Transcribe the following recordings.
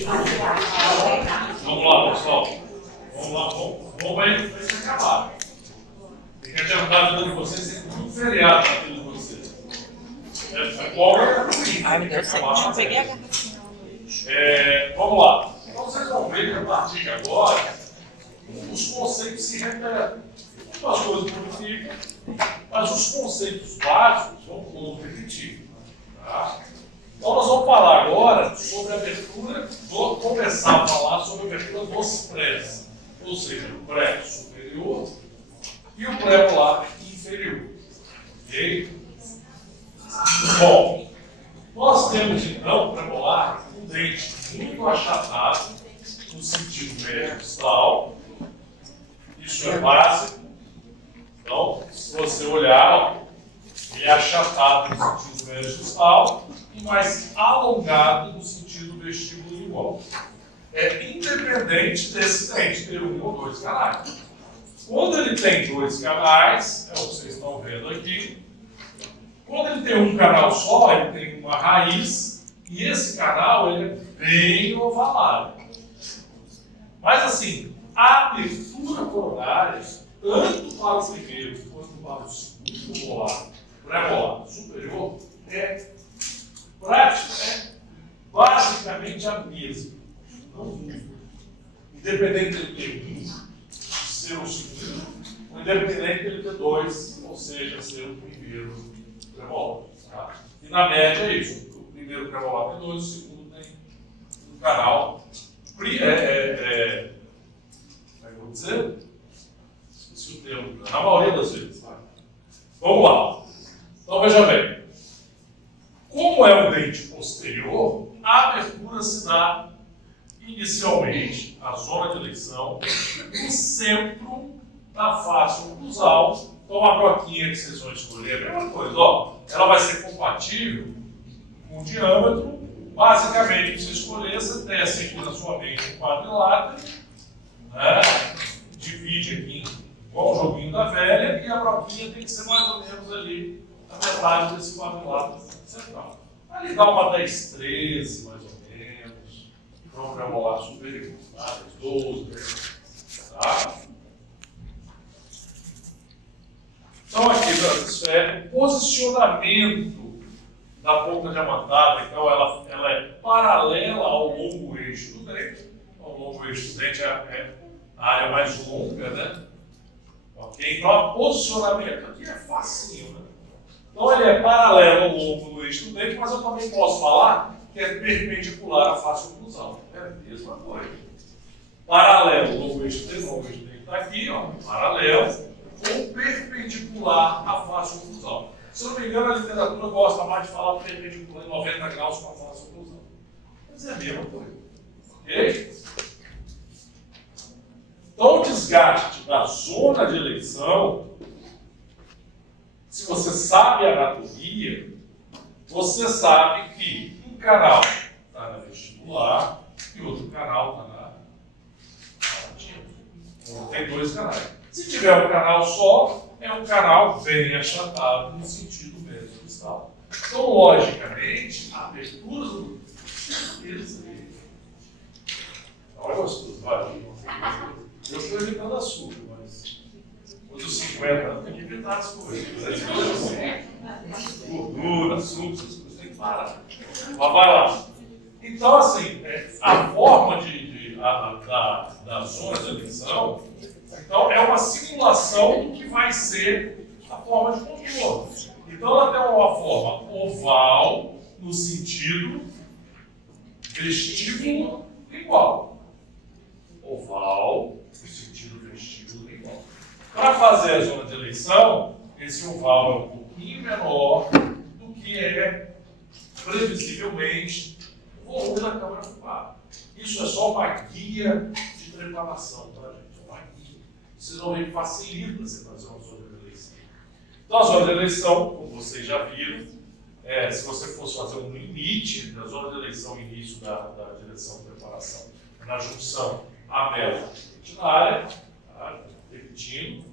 Vamos lá, pessoal. Vamos lá, vamos vai se acabar. Tem que adiantar a vida de vocês, tem muito feriado na vida de vocês. Folga ruim. Ai, meu Deus do céu, eu peguei a garrafinha. Vamos lá. Então vocês vão ver que a partir de agora, os conceitos se repetem. As coisas modificam, mas os conceitos básicos vão todos repetir. Tá? Então nós vamos falar agora sobre a abertura, vou começar a falar sobre a abertura dos prés, ou seja, o pré superior e o pré-molar inferior. Ok? Bom, nós temos então o pré-molar um dente muito achatado, no sentido médio distal. Isso é básico. Então, se você olhar, ó, ele é achatado no sentido médio distal e mais alongado no sentido vestíbulo igual. É independente desse dente ter um ou dois canais. Quando ele tem dois canais, é o que vocês estão vendo aqui. Quando ele tem um canal só, ele tem uma raiz e esse canal ele é bem ovalado. Mas assim, a abertura coronária, tanto para o primeiro quanto para o segundo molar, pré-molar superior, é basicamente a mesma. Não muda. Independente de ter um, ser o segundo, ou independente de ele ter dois, ou seja, ser o primeiro pré-molar. Tá? E na média é isso. O primeiro pré-molar tem dois, o segundo tem um canal. Como é que eu vou dizer? Esqueci o termo. Na maioria das vezes. Tá? Vamos lá. Então veja bem. Como é um dente posterior, a abertura se dá inicialmente, a zona de eleição, no centro da face oclusal. Então a broquinha que vocês vão escolher é a mesma coisa. Ó, ela vai ser compatível com o diâmetro. Basicamente, se você escolher, você desce aqui na sua mente um quadrilátero, né? Divide aqui igual o joguinho da velha, e a broquinha tem que ser mais ou menos ali a metade desse quadrilátero central. Ali dá uma 10, 13, mais ou menos, para o pré-molar superior, tá? 12, tá? Então aqui, o posicionamento da ponta diamantada, então ela é paralela ao longo eixo do dente. O longo eixo do dente é a área mais longa, né? Ok? Então o posicionamento aqui é facinho, né? Então ele é paralelo ao longo do eixo do dente, mas eu também posso falar que é perpendicular à face oclusal. É a mesma coisa. Paralelo ao longo do eixo do dente, o longo eixo do dente está aqui, ó, paralelo, ou perpendicular à face oclusal. Se eu não me engano, a literatura gosta mais de falar perpendicular em 90 graus com a face oclusal. Mas é a mesma coisa. Ok? Então, o desgaste da zona de eleição, se você sabe a anatomia, você sabe que um canal está na vestibular e outro canal está na latina. Então, tem dois canais. Se tiver um canal só, é um canal bem achatado no sentido médio distal. Então, logicamente, a abertura do olha gostoso, vai. Eu estou evitando açúcar, mas os 50 anos tem que evitar as coisas. Gordura, açúcar, essas coisas tem que parar. Mas vai lá. Então, assim, a forma da zona de eleição, então, é uma simulação do que vai ser a forma de contorno. Então, ela tem uma forma oval, no sentido vestíbulo igual. Oval, no sentido vestíbulo igual. Para fazer a zona de eleição, esse oval é um pouquinho menor do que é, previsivelmente, o volume da câmara ocupada. Isso é só uma guia de preparação para a gente. Vocês vão ver que facilita você fazer uma zona de eleição. Então, a zona de eleição, como vocês já viram, se você fosse fazer um limite da zona de eleição, início da direção de preparação, na junção amelo retinária, tá? Repetindo.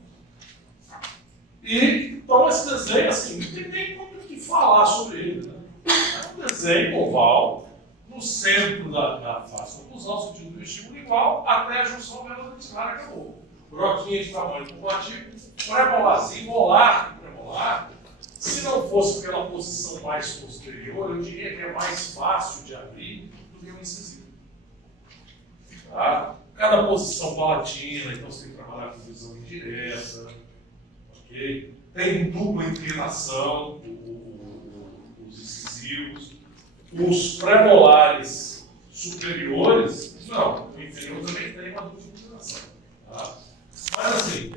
E, então, esse desenho, assim, não tem nem muito o que falar sobre ele, né? É um desenho oval, no no centro da face oclusal, sentido do vestíbulo igual, até a junção venoventricular acabou. Broquinha de tamanho cumulativo, premolarzinho, molar e premolar. Se não fosse pela posição mais posterior, eu diria que é mais fácil de abrir do que o incisivo. Tá? Cada posição palatina, então você tem que trabalhar com visão indireta, ok? Tem dupla inclinação, os incisivos. Os premolares superiores, não, o inferior também tem uma dupla inclinação. Tá? Mas assim,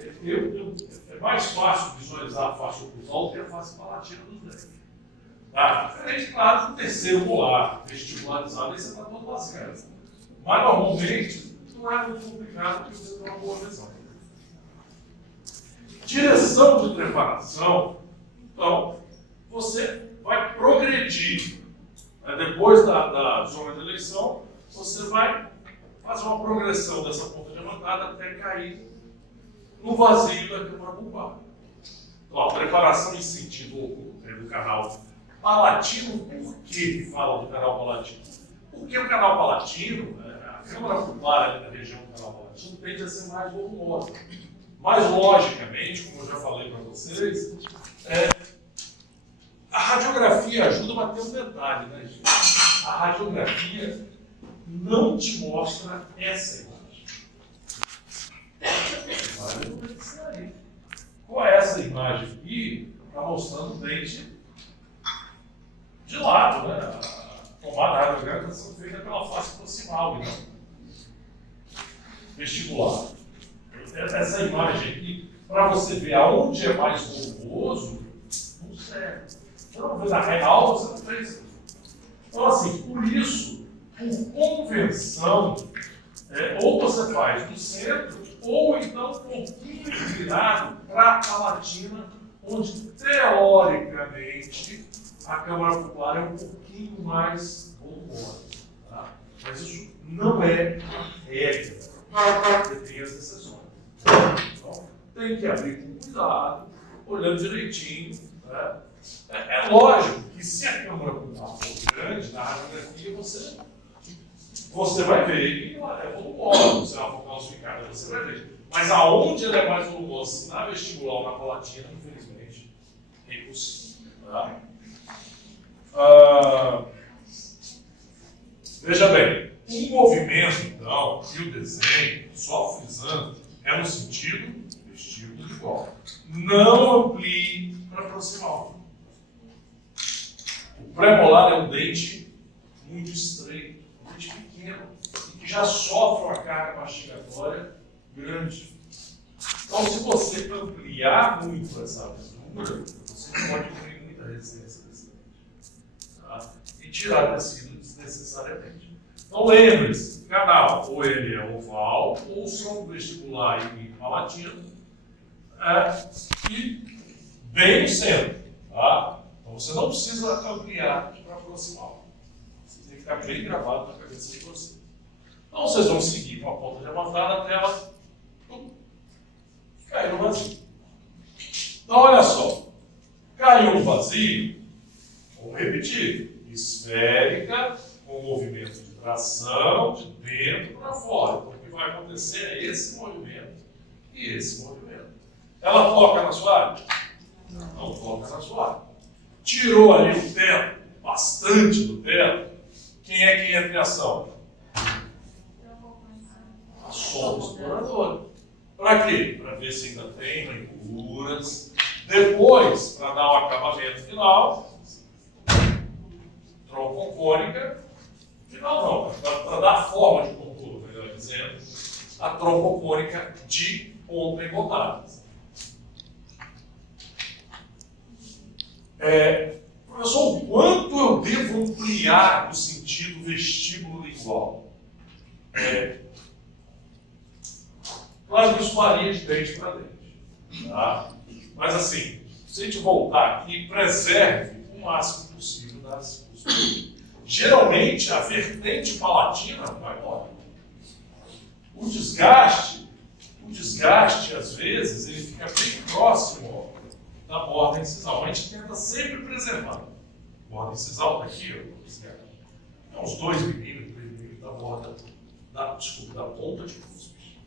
é mais fácil visualizar a face oclusal do que a face palatina dos dentes. Tá? Diferente, claro, do terceiro molar, vestibularizado, aí você está todo lascado. Mas normalmente não é muito complicado porque você tem uma boa visão. Direção de preparação, então, você vai progredir. Depois da zona de eleição, você vai fazer uma progressão dessa ponta diamantada até cair no vazio da câmara pulpar. Então, a preparação em sentido do canal palatino, por que fala do canal palatino? Porque o canal palatino, a câmara pulpar ali na região do canal palatino, tende a ser mais volumosa. Mas, logicamente, como eu já falei para vocês, a radiografia ajuda, mas tem um detalhe, né, gente? A radiografia não te mostra essa imagem. Qual é essa imagem aqui? Está mostrando o dente de lado, né? A tomada radiográfica está sendo feita pela face proximal, então, vestibular. Essa imagem aqui, para você ver aonde é mais volumoso, não serve. Você não vê na real, você não fez. Então, assim, por isso, por convenção, ou você faz no centro, ou então um pouquinho inclinado para a palatina, onde, teoricamente, a câmara pulpar é um pouquinho mais volumosa. Tá? Mas isso não é regra. Tem as exceções. Então, tem que abrir com cuidado, olhando direitinho. Né? É lógico que se a câmara pulpar for grande, na radiografia você vai ver que ela é volumosa, se ela for calcificada, você vai ver. Mas aonde ela é mais volumosa, se na vestibular ou na palatina, infelizmente, é impossível. Tá? Veja bem, o movimento, então, e o desenho, só frisando, é no sentido vestíbulo igual. Não amplie para proximal. O premolar é um dente muito estreito, um dente pequeno, e que já sofre uma carga mastigatória grande. Então, se você ampliar muito essa abertura, você pode ter muita resistência desse dente. Tá? E tirar tecido desnecessariamente. Então, lembre-se, canal, ou ele é oval, ou som vestibular e palatino, e bem no centro. Tá? Então, você não precisa ampliar para proximal. Você tem que ficar bem gravado na cabeça de vocês. Então, vocês vão seguir com a ponta levantada até ela cair no vazio. Então, olha só. Caiu no vazio, vamos repetir. Esférica, com movimento de tração, de dentro para fora. Então, o que vai acontecer é esse movimento e esse movimento. Ela toca na sua área? Não toca na sua área. Tirou ali o teto, bastante do teto. Quem é que entra em ação? A sonda exploradora. Para quê? Para ver se ainda tem ranhuras. Depois, para dar o acabamento final, troncocônica. Final não, para dar forma de contorno, melhor dizendo, a troncocônica de ponta embotada. Professor, o quanto eu devo ampliar o sentido vestíbulo lingual? Claro que isso varia de dente para dente. Tá? Mas assim, se a gente voltar aqui, preserve o máximo possível das costuras. Geralmente, a vertente palatina vai embora. O desgaste, às vezes, ele fica bem próximo da borda incisal. A gente tenta sempre preservar. A borda incisal está aqui, ó, uns 2 milímetros, 3 milímetros da borda, da ponta de cúspide.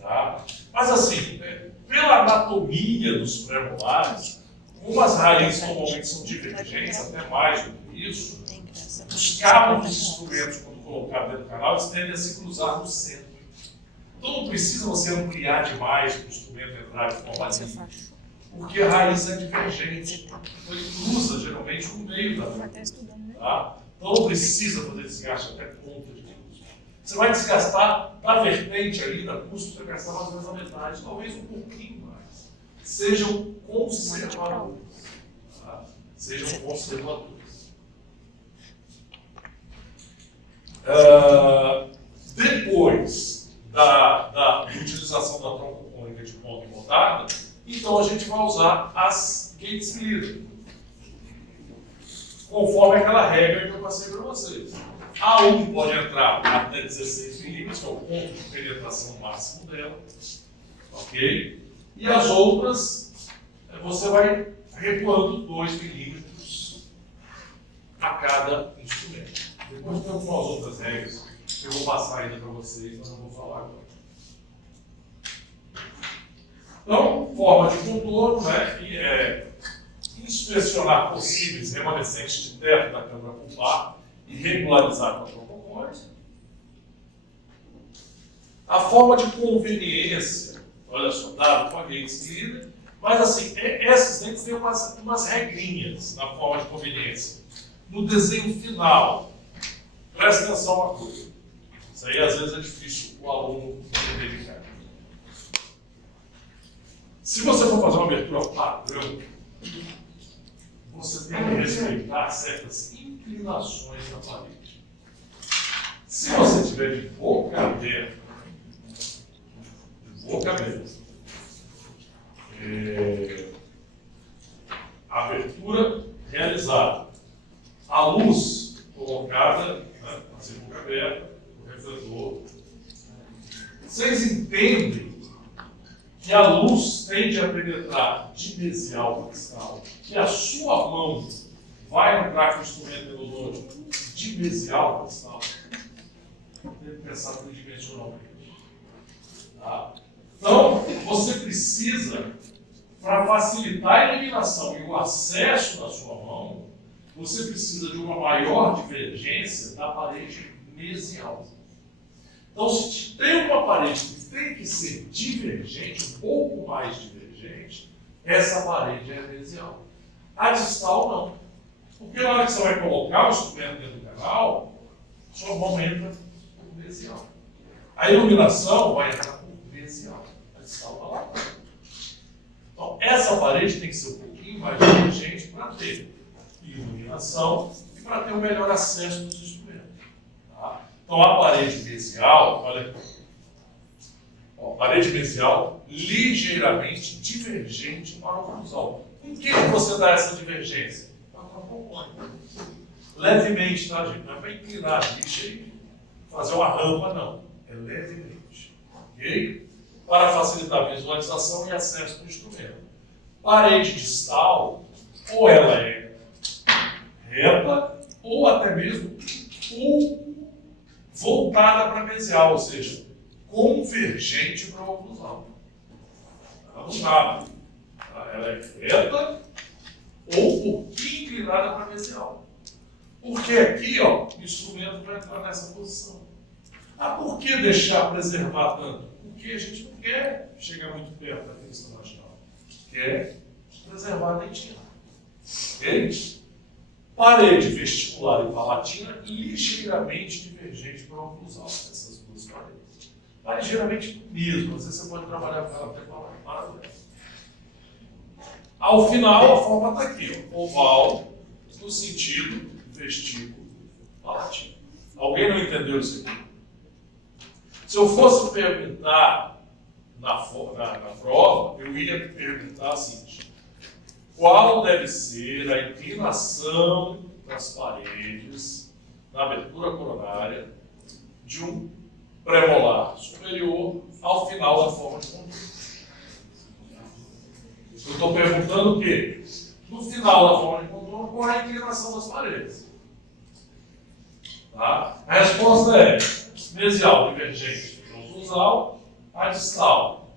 Tá? Mas assim, pela anatomia dos premolares, como as raízes normalmente são divergentes, até mais do que isso, os cabos dos instrumentos, quando colocados dentro do canal, eles tendem a se cruzar no centro. Então não precisa você ampliar demais para o instrumento entrar de forma livre, porque a raiz é divergente. Então ele cruza geralmente no meio da folha. Tá? Então não precisa fazer desgaste até ponta de cúspide. Você vai desgastar da vertente ali, da cúspide, você vai gastar mais ou menos a metade, talvez um pouquinho mais. Sejam conservadores. Tá? Sejam conservadores. Depois da utilização da troncocônica de ponta botada, então a gente vai usar as gates leader, conforme aquela regra que eu passei para vocês. A 1 pode entrar até 16 milímetros, que é o ponto de penetração máximo dela, ok? E as outras, você vai recuando 2 milímetros a cada instrumento. Depois tem algumas outras regras que eu vou passar ainda para vocês, mas não vou falar agora. Então, forma de contorno, né, que é inspecionar possíveis remanescentes de teto da câmara pulpar e regularizar com a troncocônica. A forma de conveniência, olha só, dado com a gates leader, mas assim, esses dentes têm umas regrinhas na forma de conveniência. No desenho final, presta atenção a uma coisa. Isso aí às vezes é difícil o aluno verificar. Se você for fazer uma abertura padrão, você tem que respeitar certas inclinações da parede. Se você tiver de boca aberta, a abertura realizada, a luz colocada, né, assim, boca aberta, o refletor. Vocês entendem que a luz tende a penetrar de mesial para cristal, que a sua mão vai entrar com o instrumento endodôntico de mesial para cristal? Tem que pensar tridimensionalmente. Tá? Então, você precisa, para facilitar a eliminação e o acesso da sua mão, você precisa de uma maior divergência da parede mesial. Então, se tem uma parede que tem que ser divergente, um pouco mais divergente, essa parede é mesial. A distal não. Porque na hora que você vai colocar o instrumento dentro do canal, sua mão entra por mesial. A iluminação vai entrar por mesial. A distal está lá. Então, essa parede tem que ser um pouquinho mais divergente para ter iluminação e para ter o melhor acesso dos instrumentos. Tá? Então, a parede mesial, olha aqui. Ó, parede mesial ligeiramente divergente para o oclusal. Com que você dá essa divergência? Para a troncocônica. Levemente, tá, gente? Não é para inclinar a lixa e fazer uma rampa, não. É levemente. Ok? Para facilitar a visualização e acesso do instrumento. Parede distal, ou ela é reta, ou até mesmo voltada para mesial, ou seja, convergente para o oclusal. Ela não sabe. Ela é reta ou um pouquinho inclinada para mesial. Porque aqui, ó, o instrumento vai entrar nessa posição. Ah, por que deixar preservar tanto? Porque a gente não quer chegar muito perto da questão marginal. Quer preservar a dentina. Ok? Parede vestibular e palatina ligeiramente divergente para o oclusal. Essas duas paredes. Mas ligeiramente mesmo. Às vezes você pode trabalhar com ela até paralela. Ao final, a forma está aqui. Ó, oval no sentido vestíbulo palatino. Alguém não entendeu isso aqui? Se eu fosse perguntar na prova, eu ia perguntar o seguinte: qual deve ser a inclinação das paredes na abertura coronária de um premolar superior ao final da forma de contorno? Eu estou perguntando o quê? No final da forma de contorno, qual é a inclinação das paredes? Tá? A resposta é mesial divergente transversal, a distal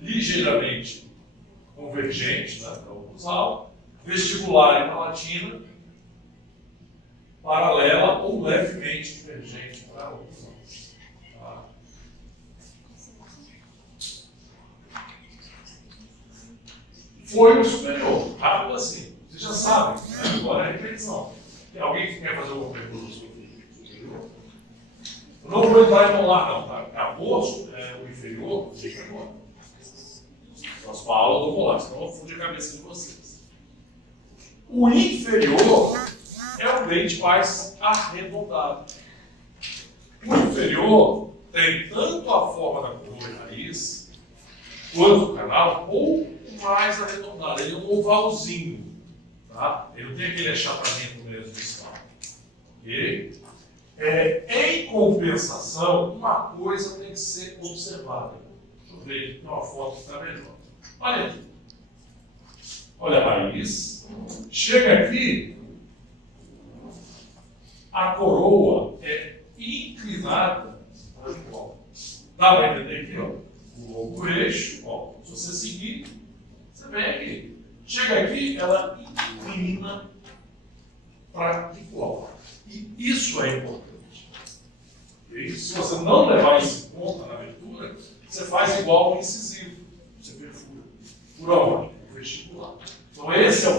ligeiramente convergente, né, para o oclusal, vestibular e palatina, paralela ou levemente divergente para a oclusal. Tá? Foi o superior, rápido assim. Vocês já sabem, né? Agora é repetição. Tem alguém que quer fazer alguma pergunta sobre o superior? Eu não vou entrar em molar, não, tá? Acabou o inferior, fica agora. Próxima aula eu vou molar, senão eu vou fundir a cabeça de vocês. O inferior é o dente mais arredondado. O inferior tem tanto a forma da coroa e nariz, quanto o canal, um pouco mais arredondado. Ele é um ovalzinho. Tá? Ele não tem aquele achatamento mesmo de sal. Ok? Em compensação, uma coisa tem que ser observada. Deixa eu ver aqui, tem uma foto que está melhor. Olha aqui. Olha a raiz. Chega aqui, a coroa é inclinada para o colo. Dá para entender aqui, ó? O longo eixo, ó. Se você seguir, você vem aqui. Chega aqui, ela inclina para o colo. E isso é importante. E se você não levar isso em conta na abertura, você faz igual ao incisivo. Você perfura. Por onde? No vestibular. Então, essa é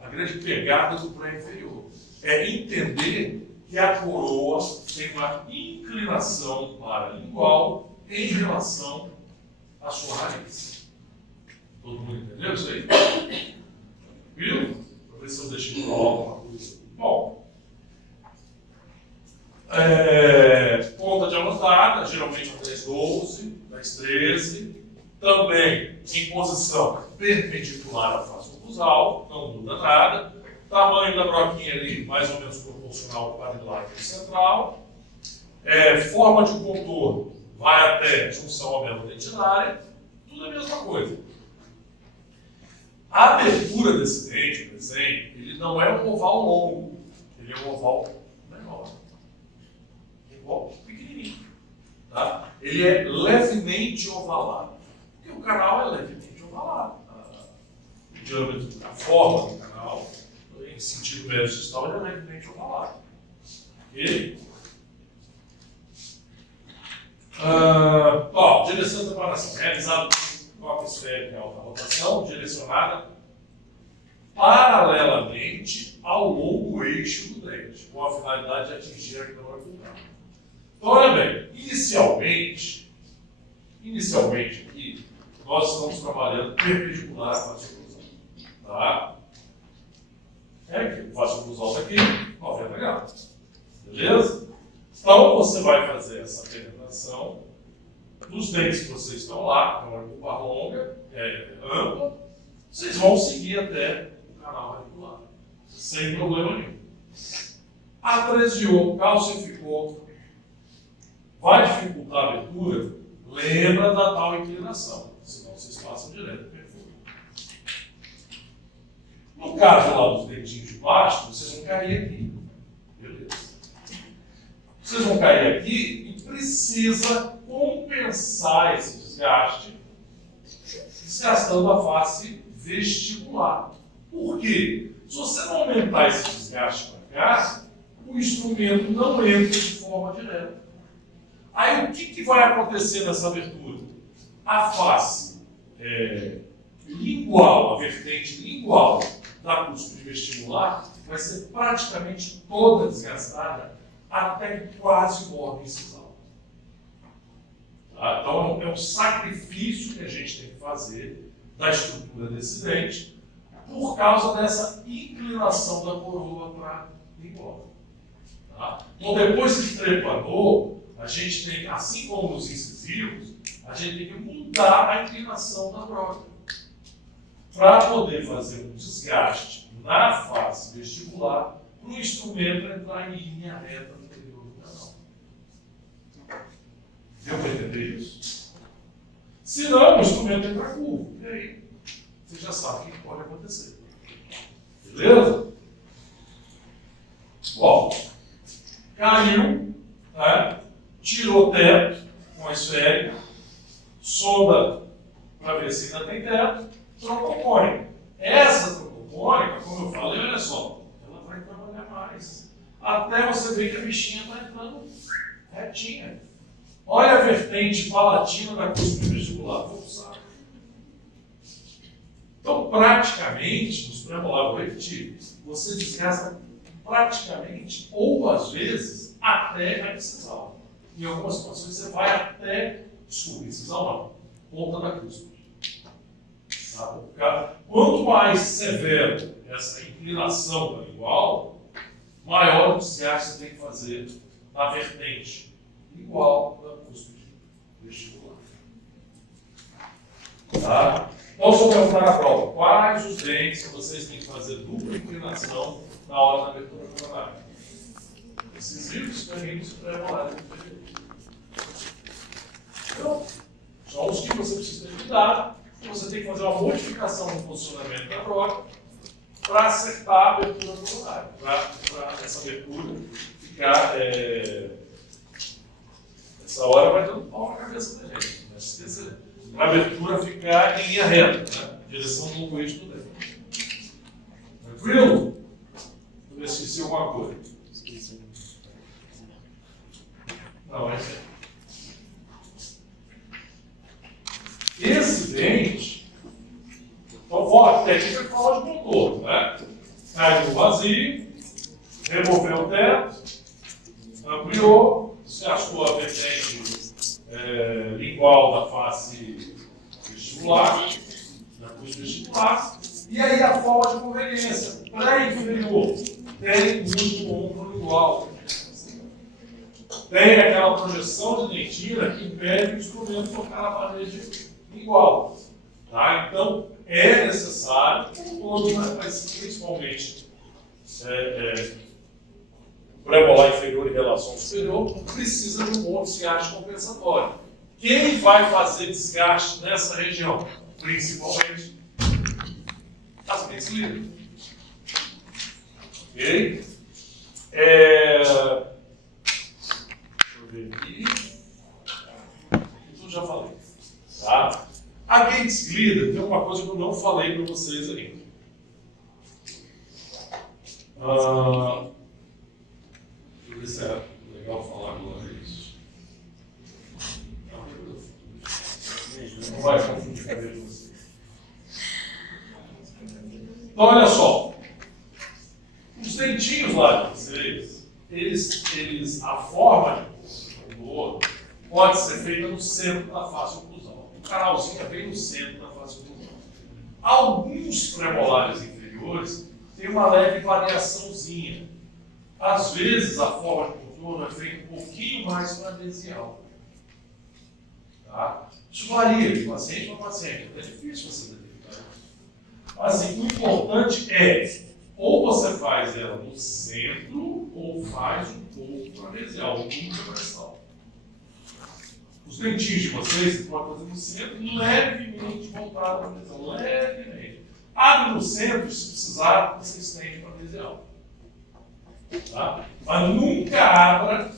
a grande pegada do pré-inferior. É entender que a coroa tem uma inclinação para lingual em relação à sua raiz. Todo mundo entendeu isso aí? Viu? Vou ver se eu deixei por alguma coisa. Bom, ponta diamantada, geralmente a 10-12, 10-13. Também em posição perpendicular à face oclusal, não muda nada. Tamanho da broquinha ali, mais ou menos proporcional ao quadrilátero central. Forma de contorno, vai até junção abelo-dentinária, tudo é a mesma coisa. A abertura desse dente, o desenho, ele não é um oval longo, ele é um oval menor. Igual pequenininho. Tá? Ele é levemente ovalado. Porque o canal é levemente ovalado. O diâmetro, a forma do canal, em sentido médio distal, ele é levemente ovalado. Ok? Direção de separação. Realizado com a esférica em alta rotação, direcionada paralelamente ao longo eixo do dente, com a finalidade de atingir a câmara pulmonar. Então, olha bem, inicialmente aqui, nós estamos trabalhando perpendicular à face oclusal. Tá? O face oclusal está aqui, 90 graus. Beleza? Então, você vai fazer essa penetração dos dentes que vocês estão lá, com a pulpa longa, ampla, vocês vão seguir até o canal radicular, sem problema nenhum. Atreziou, calcificou, vai dificultar a abertura, lembra da tal inclinação, senão vocês passam direto para o perfuro. No caso lá dos dentinhos de baixo, vocês vão cair aqui. Beleza. Vocês vão cair aqui e precisa compensar esse desgaste, desgastando a face vestibular. Por quê? Se você não aumentar esse desgaste para cá, o instrumento não entra de forma direta. Aí o que vai acontecer nessa abertura? A face lingual, a vertente lingual da cúspide vestibular vai ser praticamente toda desgastada até quase o órgão incisal. Tá? Então é um sacrifício que a gente tem que fazer da estrutura desse dente por causa dessa inclinação da coroa para lingual. Tá? Então depois que trepanou, a gente tem, assim como nos incisivos, a gente tem que mudar a inclinação da broca para poder fazer um desgaste na face vestibular para o instrumento entrar em linha reta no interior do canal. Deu para entender isso? Se não, o instrumento entra curvo. E aí, você já sabe o que pode acontecer. Beleza? Bom, tirou teto com a esférica, sonda para ver se ainda tem teto, troncocônica. Essa troncocônica, como eu falei, olha só, ela vai trabalhar mais. Até você ver que a bichinha está entrando retinha. Olha a vertente palatina da cúspide vestibular, vou usar. Então, praticamente, nos pré-molar, vou repetir, você desgasta praticamente, ou às vezes, até a incisal. Em algumas situações, você vai até, desculpa, incisal não, ponta da cúspide. Tá? Quanto mais severo essa inclinação da igual, maior o desgaste você tem que fazer na vertente igual da cúspide vestibular. Tá? Então, se eu perguntar na prova, quais os dentes que vocês têm que fazer dupla inclinação na hora da abertura coronária? Esses livros pequenos pré-molares inferiores. Então, são os que você precisa ter cuidado, e você tem que fazer uma modificação no funcionamento da broca para acertar a abertura coronária, para essa abertura ficar. Essa hora vai dando pau na cabeça da gente, não se esquecer. Para a abertura ficar em linha reta, né? Em direção do longo eixo do dente. Tranquilo? Eu esqueci alguma coisa. Não, é certo. Esse dente, então, a técnica que fala de motor, né? Cai no vazio, removeu o teto, ampliou, se achou a vertente lingual da face vestibular, da cúspide vestibular, e aí a forma de conveniência, pré-inferior, tem muito ombro igual. Tem aquela projeção de dentina que impede o instrumento tocar na parede igual. Tá? Então, é necessário, mas principalmente pré-molar inferior em relação ao superior, precisa de um bom desgaste compensatório. Quem vai fazer desgaste nessa região? Principalmente as dentes livres. Ok? Deixa eu ver aqui. Isso eu já falei. Tá? A dentes glida tem uma coisa que eu não falei para vocês ainda. Deixa eu ver se é legal falar agora isso. Não vai confundir a cabeça de vocês. Então, olha só. Os dentinhos lá de vocês, a forma de dor pode ser feita no centro da face oclusal. O canalzinho é bem no centro da face oclusal. Alguns premolares inferiores têm uma leve variaçãozinha. Às vezes, a forma de contorno é feita um pouquinho mais trapezial. Tá? Isso varia de paciente para paciente. É difícil você detectar isso. Mas assim, o importante é ou você faz ela no centro ou faz um pouco trapezial, um pouco transversal. Os dentinhos de vocês podem fazer no centro levemente voltado para a trapezial. Levemente. Abre no centro, se precisar, você estende para a trapezial. Tá? Mas nunca abra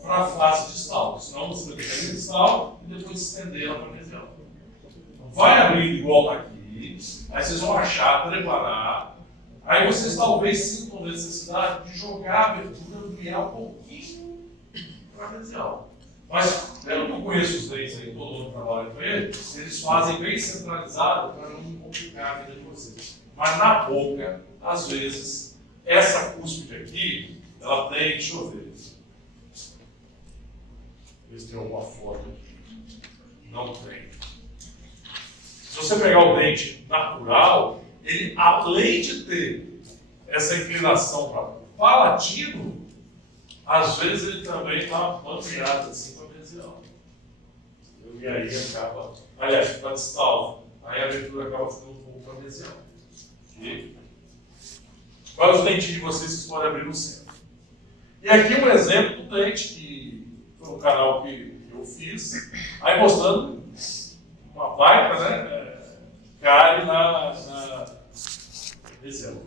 para a face distal, senão você vai ter que abrir a distal e depois estender ela para a trapezial. Então, vai abrindo igual está aqui, aí vocês vão achar, preparar, aí vocês talvez sintam necessidade de jogar a abertura, ampliar um pouquinho para a trapezial. Mas, pelo que eu conheço os dentes aí, todo mundo trabalha com eles fazem bem centralizado para não complicar a vida de vocês. Mas na boca, às vezes, essa cúspide aqui, ela tem, deixa eu ver. Ver se tem alguma foto aqui. Não tem. Se você pegar o dente natural, ele, além de ter essa inclinação para o palatino, às vezes ele também está ampliado assim para a trapezial. E aí acaba, aliás, para distal, aí a abertura acaba ficando um pouco trapezial. Ok? Quais os dentinhos de vocês que podem abrir no centro? E aqui um exemplo do dente que foi um canal que eu fiz, aí mostrando uma baita, né, cárie na trapezial.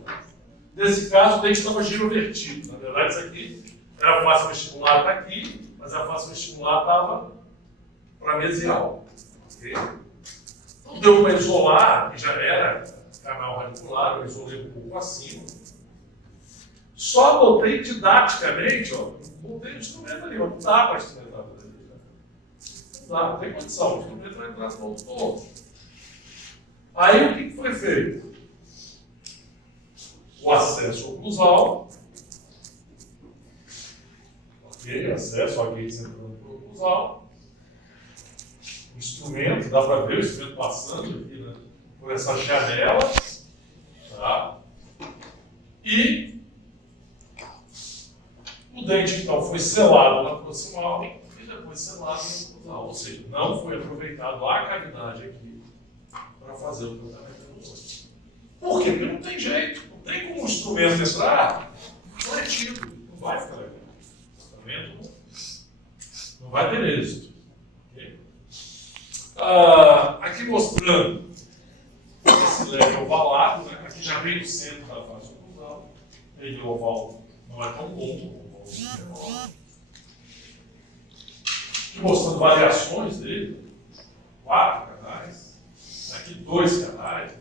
Nesse caso, o dente estava girovertido. Na verdade, isso aqui era a face vestibular, está aqui, mas a face vestibular estava para mesial. Okay? Então deu para isolar, que já era canal radicular, eu isolei um pouco acima. Só botei didaticamente, ó, botei o instrumento ali, ó, não dá para instrumentar por ali. Né? Não dá, não tem condição, o instrumento vai entrar no todo. Aí o que foi feito? O acesso oclusal, ok, acesso a gates entrando para o oclusal. O instrumento, dá para ver o instrumento passando aqui, né, por essa janela, tá? E o dente, então, foi selado na proximal e depois selado na oclusal, ou seja, não foi aproveitado a cavidade aqui para fazer o tratamento do osso. Por quê? Porque não tem jeito, não tem como o instrumento entrar fletido, não vai ficar legal. O tratamento não vai ter êxito. Okay? Aqui mostrando esse leve ovalado, né? Aqui já vem do centro da face oclusal, ele o oval não é tão longo, o oval é menor. Aqui mostrando variações dele, 4 canais, aqui 2 canais.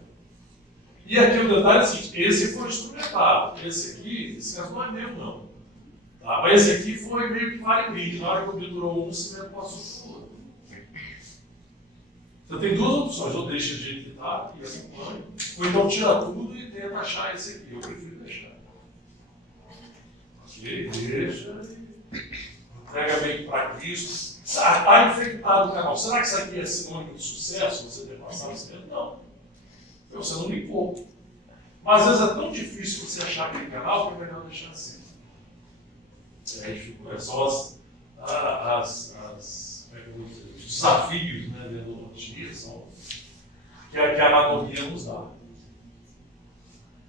E aqui o detalhe é o seguinte, esse foi instrumentado, esse aqui, esse caso não é meu não. Tá? Mas esse aqui foi meio que vale-vinte, na hora que obturou um, o cimento passou por outro. Você tem duas opções, ou deixa do jeito que está e acompanha, ou então tira tudo e tenta achar esse aqui, eu prefiro deixar. Ok, deixa e entrega bem para Cristo. Está infectado o canal. Será que isso aqui é sinônimo de sucesso, você ter passado o cimento? Não. Você não limpou. Mas às vezes é tão difícil você achar aquele canal que é melhor deixar assim. São os desafios, né, da odontologia, que a anatomia nos dá.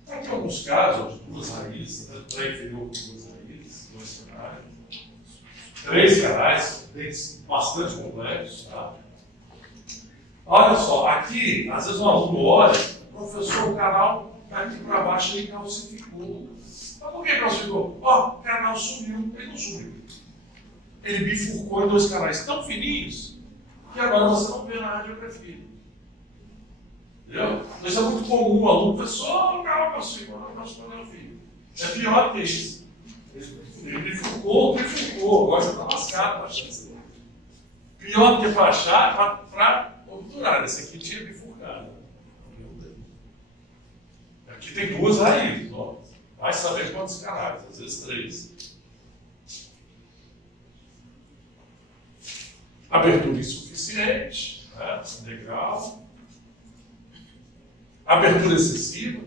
Aqui alguns casos, ó, de 2 raízes, né, pré-inferior com 2 raízes, 2 canais, 3 canais, dentes bastante complexos. Tá? Olha só, aqui, às vezes um aluno olha, professor, o canal daqui para baixo ele calcificou. Mas por que calcificou? Ó, o canal sumiu. Ele não sumiu. Ele bifurcou em 2 canais tão fininhos que agora você não vê na radiografia. Entendeu? Isso é muito comum. O aluno, professor, o canal calcificou, não calcificou na radiografia. É pior que isso. Ele bifurcou, agora você está lascado para achar isso. Pior do que para achar, para obturar. Esse aqui tinha bifurcado. Aqui tem 2 raízes, ó. Vai saber quantos canais, às vezes 3. Abertura insuficiente, né? Legal. Abertura excessiva.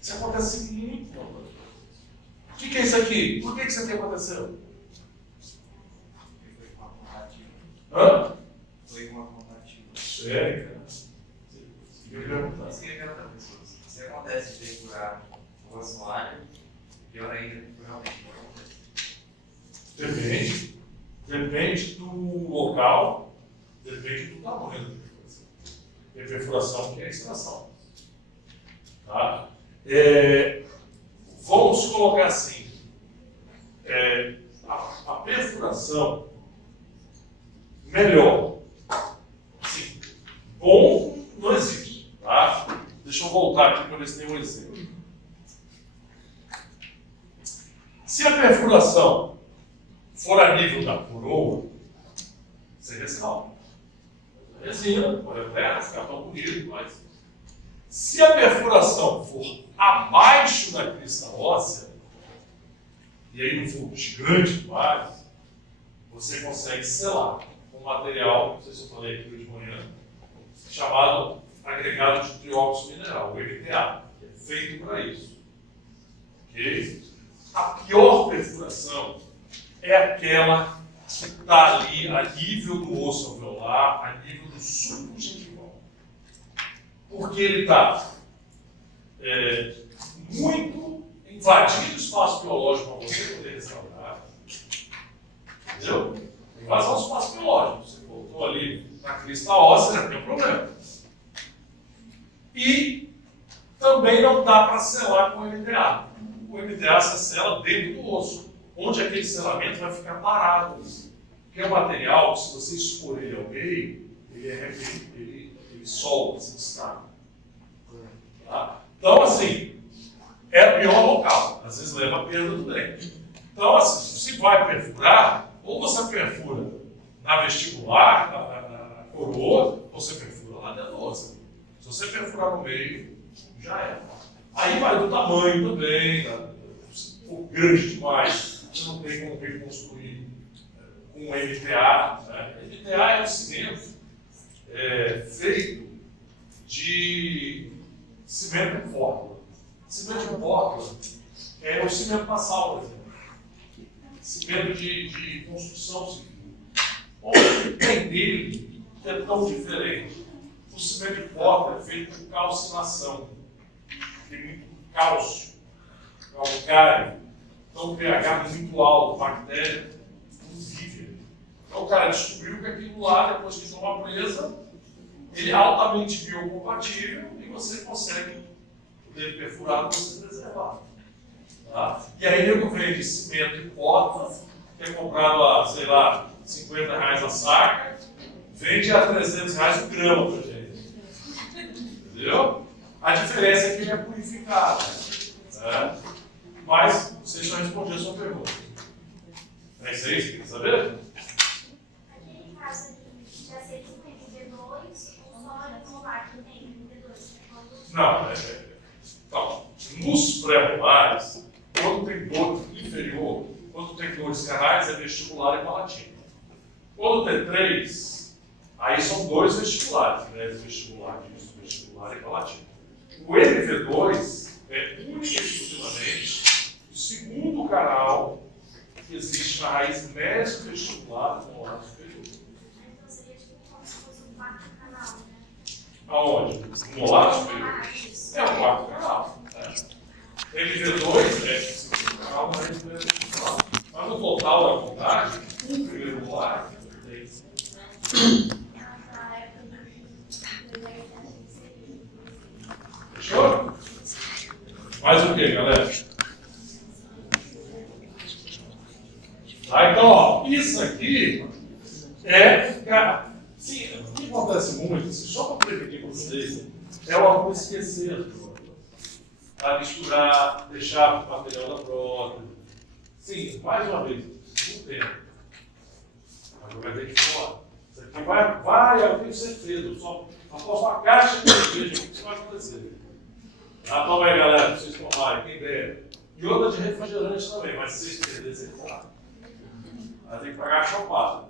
Isso acontece muito, não. O que é isso aqui? Por que isso aqui aconteceu? Foi uma contativa. Hã? Foi uma contativa. Sério, cara. Eu queria perguntar. Isso que eu quero saber. Se acontece de curar o assoalho, pior ainda, realmente não acontece. Depende. Depende do local, depende do tamanho da perfuração. Tem perfuração que é extração. Tá? Vamos colocar assim, a perfuração melhor. Assim, bom não existe. Tá? Deixa eu voltar aqui para ver se tem um exemplo. Se a perfuração for a nível da coroa, você rescalda. Resina, pode até não ficar tão bonito, mas se a perfuração for abaixo da crista óssea, e aí não for gigante demais, você consegue selar com um material, não sei se eu falei aqui hoje de manhã, chamado agregado de trióxido mineral, o MTA, que é feito para isso. Okay? A pior perfuração é aquela que está ali a nível do osso alveolar, a nível do sulco gengival. Porque ele está muito invadindo o espaço biológico para você poder restaurar. Entendeu? Invasão do espaço biológico. Você voltou ali na crista óssea, não tem problema. E também não dá para selar com o MTA. O MTA se sela dentro do osso. onde aquele selamento vai ficar parado. Porque é um material que, se você expor ele ao meio, ele solta, se destaca. Tá? Então, assim, é o pior local. Às vezes leva a perda do dente. Então, assim, se vai perfurar, ou você perfura na vestibular, na coroa, ou você perfura lá dentro. Se você perfurar no meio, já é. Aí vai do tamanho também, se for grande demais, você não tem como reconstruir com MTA. Né? MTA é um cimento feito de cimento em Portland. Cimento em Portland é o cimento Massal, por exemplo. Cimento de construção civil. O que tem dele é tão diferente. O cimento de Portland é feito com calcinação. Tem muito cálcio, calcário. Então o pH muito alto, bactéria invisível. Então o cara descobriu que aquilo lá, depois que toma presa, ele é altamente biocompatível e você consegue poder perfurar para você preservar. Tá? E aí nego vende cimento em Portland, que é comprado a, sei lá, R$50 a saca, vende a R$300 o grama pra gente. Entendeu? A diferença é que ele é purificado. Né? Mas vocês já responderam a sua pergunta. É isso aí que você quer saber? Aquele caso de já ser um MD2 ou só molar que tem MD2? Não, então, nos pré-molares, quando tem dor inferior, quando tem dores canais, é vestibular e palatina. Quando tem 3, aí são 2 vestibulares, né? Vestibular e palatina. O MV2 é única e exclusivamente o segundo canal que existe na raiz médio vestibular do molar superior. Então seria tipo como se fosse um quarto canal, né? Aonde? No molar superior? É o quarto canal. MV2 é o segundo canal da raiz médio vestibular. Mas no total da vontade, o primeiro molar tem. Fechou? Mais o que, galera? Tá, então, ó, isso aqui é ficar. Sim, o que acontece muito, só para prevenir vocês, é o aluno esquecer, para misturar, deixar o material da prótese. Sim, mais uma vez, não tem. Mas vai ver de fora. Isso aqui vai, eu tenho certeza, eu só aposto uma caixa de cerveja, o que vai acontecer. Ah, toma aí, galera, pra vocês tomarem, quem der. E outra de refrigerante também, mas se vocês perderem, vocês tomam. Vai ter que pagar a chopada.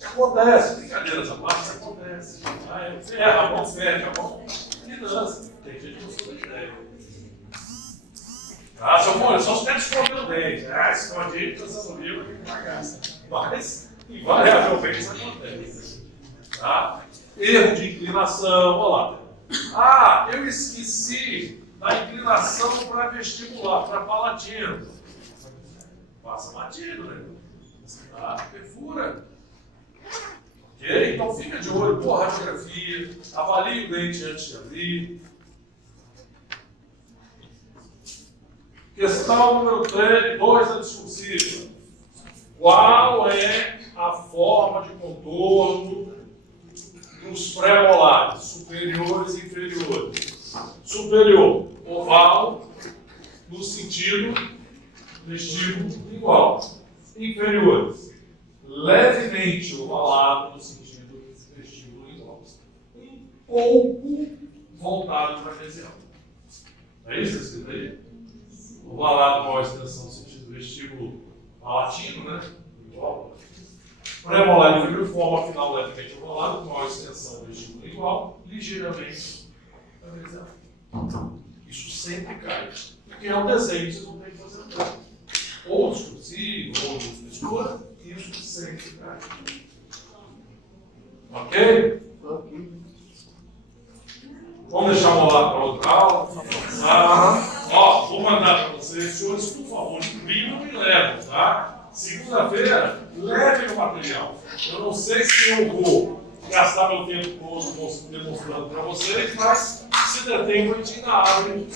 Acontece, brincadeira essa parte, acontece. Ah, eu ferro, a mão ferra, a mão. Criança, tem gente que não soube ideia. Ah, seu molho, só os pés escondendo o dente. Ah, esconde, pensando no livro, tem que pagar. Mas, invariavelmente, isso acontece. Tá? Erro de inclinação, olha lá. Ah, eu esqueci da inclinação para vestibular, para palatino. Passa batido, né? Tá? Perfura. Ok? Então fica de olho, boa radiografia, avalie o dente antes de abrir. Questão número 2 da discursiva. Qual é a forma de contorno dos pré-molares, superiores e inferiores? Superior, oval, no sentido vestíbulo igual. Inferiores, levemente ovalado, no sentido vestíbulo igual. Um pouco voltado para a região. É isso que você escrito aí? Ovalado com a extensão no sentido vestíbulo palatino, né? Igual. Pré-molar inferior, forma final levemente ovalado, com a extensão vestíbulo igual, ligeiramente para a região. Isso sempre cai. Porque é um desenho, vocês não têm que fazer nada. Ou discursivo, ou de mistura, isso sempre cai. Ok? Vamos deixar rolar para outra aula? Ó, vou mandar para vocês, senhores, por favor, imprimam e levam, tá? Segunda-feira, levem o material. Eu não sei se eu vou gastar meu tempo todo demonstrando para vocês, mas se der tempo, a gente ainda abre.